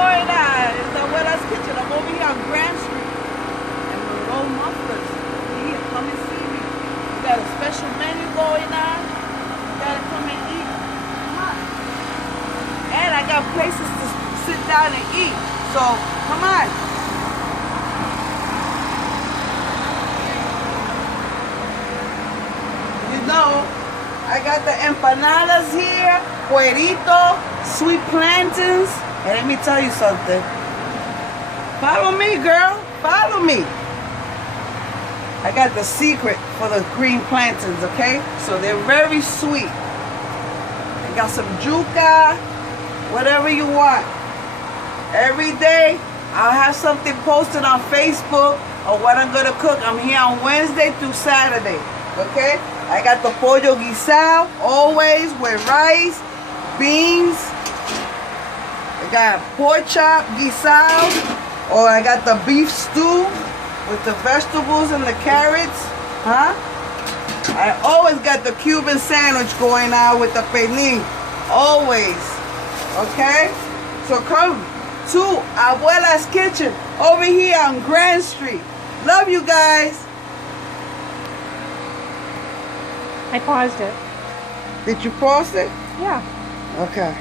going on? It's Abuela's Kitchen. I'm over here on Grand Street. And the roll mufflers. Here, come and see me. We got a special menu going on. You gotta come and eat. Come on. And I got places to sit down and eat. So, come on. You know, I got the empanadas here, cuerito, sweet plantains. And let me tell you something. Follow me, girl. Follow me. I got the secret for the green plantains, okay? So they're very sweet. I got some yuca, whatever you want. Every day, I'll have something posted on Facebook of what I'm gonna cook. I'm here on Wednesday through Saturday, okay? I got the pollo guisado, always with rice, beans. I got pork chop guisado, or I got the beef stew with the vegetables and the carrots, huh? I always got the Cuban sandwich going on with the pernil, always, okay? So come to Abuela's Kitchen over here on Grand Street. Love you guys. I paused it. Did you pause it? Yeah. Okay.